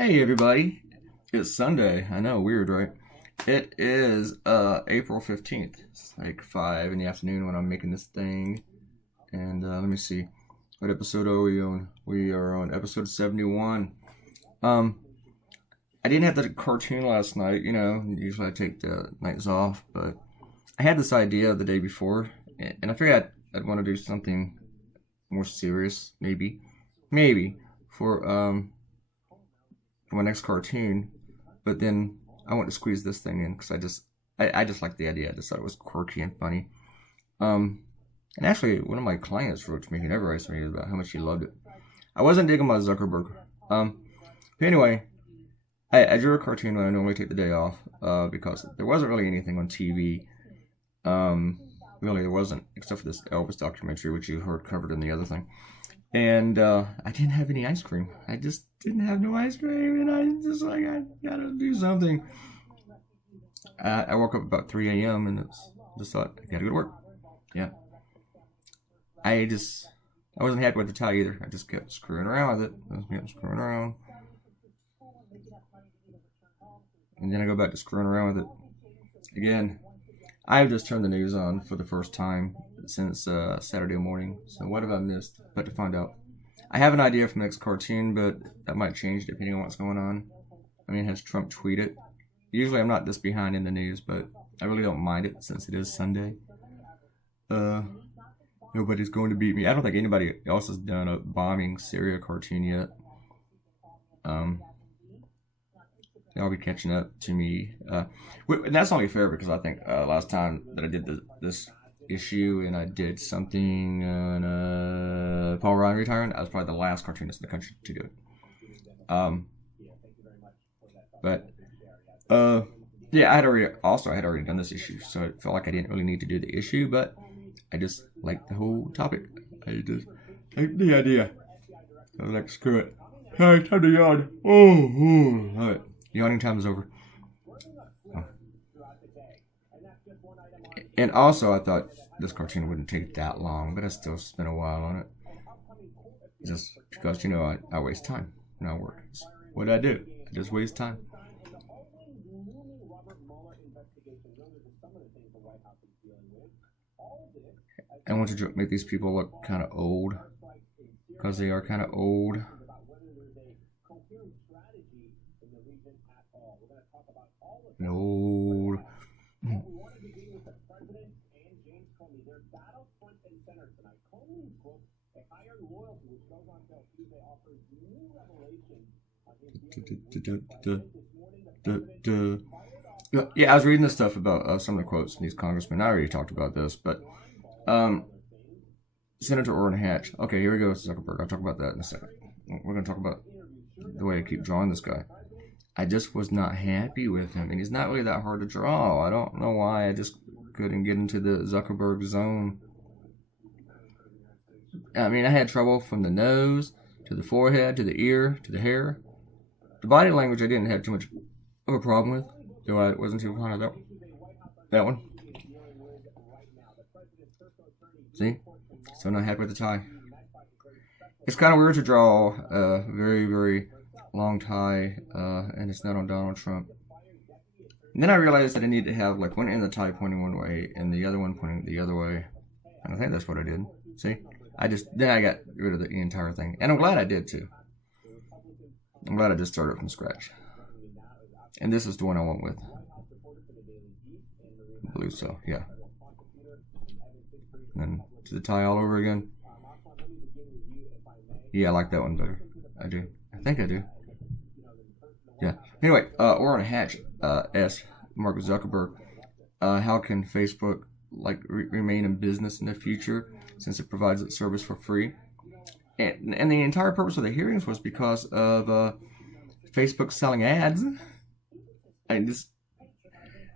Hey everybody, it's Sunday. I know, weird, right? It is April 15th. It's like 5 in the afternoon when I'm making this thing. And let me see. What episode are we on? We are on episode 71. I didn't have the cartoon last night, usually I take the nights off, but I had this idea the day before, and I figured I'd want to do something more serious, maybe, for my next cartoon, but then I want to squeeze this thing in because I just like the idea. I just thought it was quirky and funny. And actually, one of my clients wrote to me, he never asked me about how much he loved it. I wasn't digging my Zuckerberg. But anyway, I drew a cartoon when I normally take the day off because there wasn't really anything on TV. Really, there wasn't, except for this Elvis documentary, which you heard covered in the other thing. And I didn't have any ice cream. I just didn't have no ice cream, and I gotta do something. I woke up about 3 a.m. and just thought, I gotta go to work. Yeah. I wasn't happy with the tie either. I just kept screwing around with it. And then I go back to screwing around with it again. I've just turned the news on for the first time since Saturday morning. So what have I missed? But to find out. I have an idea for the next cartoon, but that might change depending on what's going on. I mean, has Trump tweeted? Usually I'm not this behind in the news, but I really don't mind it since it is Sunday. Nobody's going to beat me. I don't think anybody else has done a bombing Syria cartoon yet. They'll be catching up to me. And that's only fair because I think last time that I did this issue and I did something on Paul Ryan retiring, I was probably the last cartoonist in the country to do it. Yeah, I had already done this issue, so it felt like I didn't really need to do the issue, but I just liked the whole topic. I just liked the idea. I was like, screw it. Hey, time to yawn. Oh, all right. Yawning time is over. Oh. And also, I thought this cartoon wouldn't take that long, but I still spent a while on it. Just because, I waste time when I work. It's what I do. I just waste time. I want to make these people look kind of old, because they are kind of old. Old. Yeah, I was reading this stuff about some of the quotes from these congressmen. I already talked about this, but Senator Orrin Hatch. Okay, here we go, Zuckerberg. I'll talk about that in a second. We're going to talk about the way I keep drawing this guy. I just was not happy with him, and he's not really that hard to draw. I don't know why. I just couldn't get into the Zuckerberg zone. I mean, I had trouble from the nose to the forehead to the ear to the hair. The body language I didn't have too much of a problem with, though I wasn't too fond of that one. See? Still not happy with the tie. It's kind of weird to draw a very, very long tie, and it's not on Donald Trump. And then I realized that I need to have like one end of the tie pointing one way and the other one pointing the other way. And I think that's what I did. See? Then I got rid of the entire thing. And I'm glad I did too. I'm glad I just started from scratch. And this is the one I went with. Blue, so yeah. And then to the tie all over again. Yeah, I like that one better. I do. I think I do. Yeah. Anyway, Orrin Hatch asked Mark Zuckerberg, how can Facebook remain in business in the future since it provides its service for free? And the entire purpose of the hearings was because of Facebook selling ads. And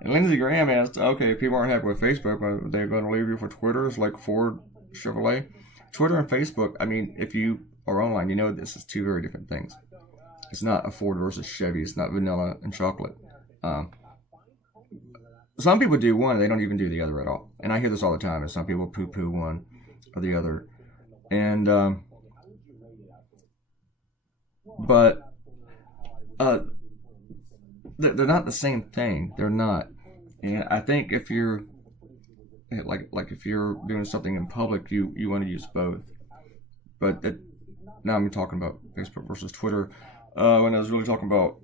Lindsey Graham asked, okay, if people aren't happy with Facebook, they're going to leave you for Twitter. It's like Ford, Chevrolet. Twitter and Facebook, I mean, if you are online, you know this is two very different things. It's not a Ford versus Chevy. It's not vanilla and chocolate. Some people do one, they don't even do the other at all. And I hear this all the time, and some people poo-poo one or the other. And, but uh, they're not the same thing. They're not. And I think if you're like if you're doing something in public, you want to use both. But now I'm talking about Facebook versus Twitter. When I was really talking about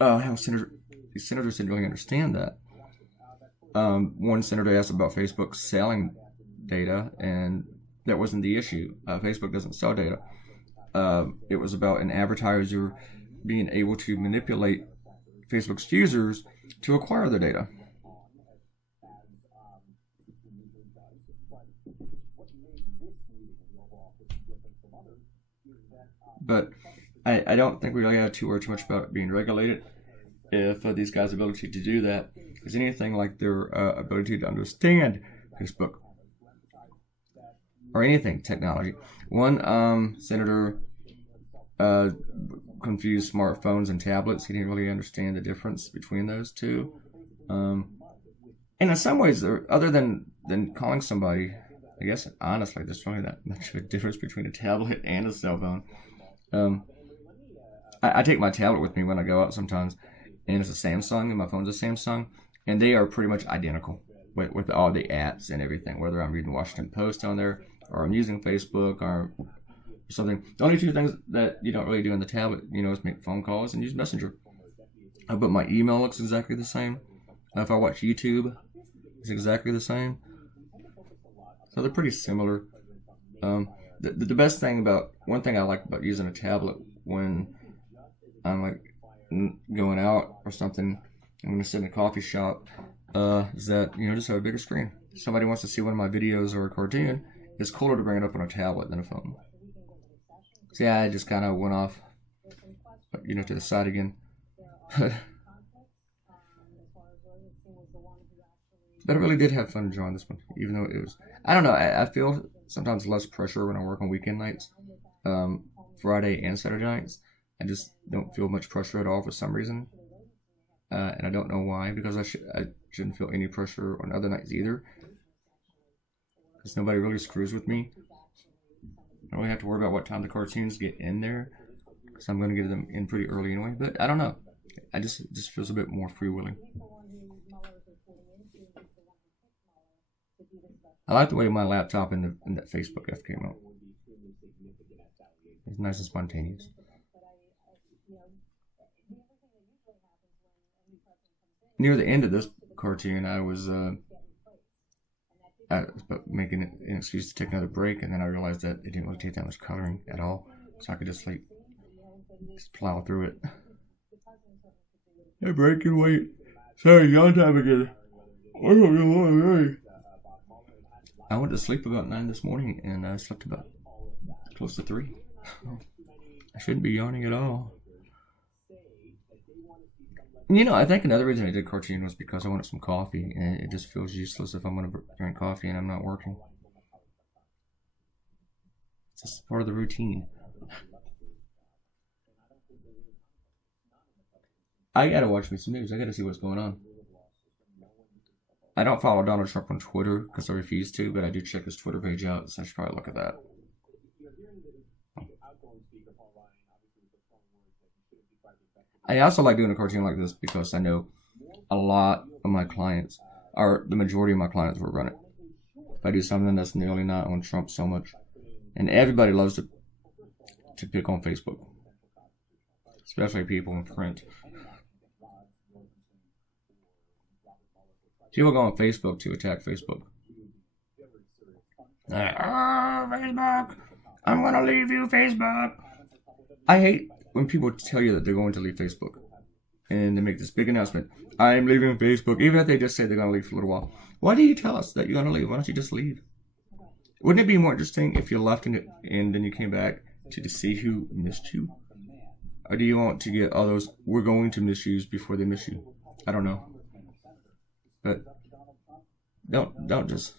how senators didn't really understand that. One senator asked about Facebook selling data, and that wasn't the issue. Facebook doesn't sell data. It was about an advertiser being able to manipulate Facebook's users to acquire their data. But I don't think we really have to worry too much about it being regulated if these guys' ability to do that is anything like their ability to understand Facebook or anything technology. One senator confused smartphones and tablets. He didn't really understand the difference between those two. And in some ways, other than calling somebody, I guess honestly, there's really not much of a difference between a tablet and a cell phone. I take my tablet with me when I go out sometimes, and it's a Samsung, and my phone's a Samsung, and they are pretty much identical with all the apps and everything, whether I'm reading Washington Post on there, or I'm using Facebook, or something. The only two things that you don't really do on the tablet, is make phone calls and use Messenger. But my email looks exactly the same. If I watch YouTube, it's exactly the same. So they're pretty similar. The best thing one thing I like about using a tablet when I'm like going out or something, I'm going to sit in a coffee shop, is that, just have a bigger screen. If somebody wants to see one of my videos or a cartoon, it's cooler to bring it up on a tablet than a phone. So yeah, I just kind of went off, to the side again. But I really did have fun drawing this one, even though it was, I don't know, I feel sometimes less pressure when I work on weekend nights, Friday and Saturday nights. I just don't feel much pressure at all for some reason, and I don't know why, because I shouldn't feel any pressure on other nights either, because nobody really screws with me. I don't really have to worry about what time the cartoons get in there, because I'm going to get them in pretty early anyway, but I don't know. It just feels a bit more freewheeling. I like the way my laptop and that Facebook F came out. It's nice and spontaneous. Near the end of this cartoon, I was making an excuse to take another break, and then I realized that it didn't really take that much coloring at all, so I could just plow through it. Hey, break and wait. Sorry, yawn time again. I went to sleep about 9 this morning, and I slept about close to 3. I shouldn't be yawning at all. I think another reason I did cartoon was because I wanted some coffee, and it just feels useless if I'm going to drink coffee and I'm not working. It's just part of the routine. I gotta watch me some news. I gotta see what's going on. I don't follow Donald Trump on Twitter because I refuse to, but I do check his Twitter page out, so I should probably look at that. I also like doing a cartoon like this because I know a lot of my clients, or the majority of my clients, will run it. If I do something that's nearly not on Trump so much, and everybody loves to pick on Facebook, especially people in print. People go on Facebook to attack Facebook. Facebook! I'm going to leave you, Facebook! I hate when people tell you that they're going to leave Facebook. And they make this big announcement. I'm leaving Facebook. Even if they just say they're going to leave for a little while. Why do you tell us that you're going to leave? Why don't you just leave? Wouldn't it be more interesting if you left and then you came back to see who missed you? Or do you want to get all those we're going to miss yous before they miss you? I don't know. But don't just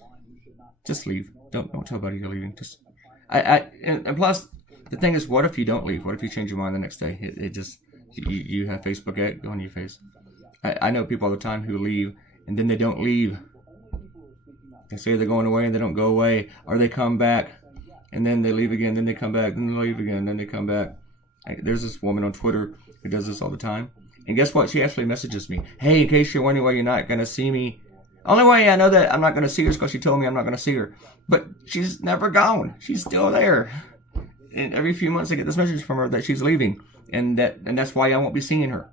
leave. Don't tell anybody you're leaving. And plus the thing is, what if you don't leave? What if you change your mind the next day? It just you have Facebook egg on your face. I know people all the time who leave and then they don't leave. They say they're going away and they don't go away, or they come back and then they leave again, then they come back, then they leave again, then they come back. There's this woman on Twitter who does this all the time. And guess what? She actually messages me. Hey, in case you're wondering why you're not going to see me. Only way I know that I'm not going to see her is because she told me I'm not going to see her. But she's never gone. She's still there. And every few months I get this message from her that she's leaving. And that's why I won't be seeing her.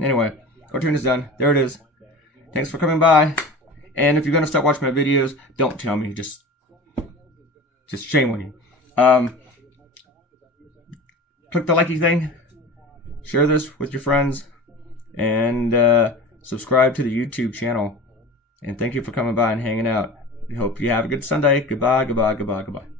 Anyway, cartoon is done. There it is. Thanks for coming by. And if you're going to start watching my videos, don't tell me. Just shame on you. Click the likey thing. Share this with your friends. And subscribe to the YouTube channel. And thank you for coming by and hanging out. I hope you have a good Sunday. Goodbye, goodbye, goodbye, goodbye.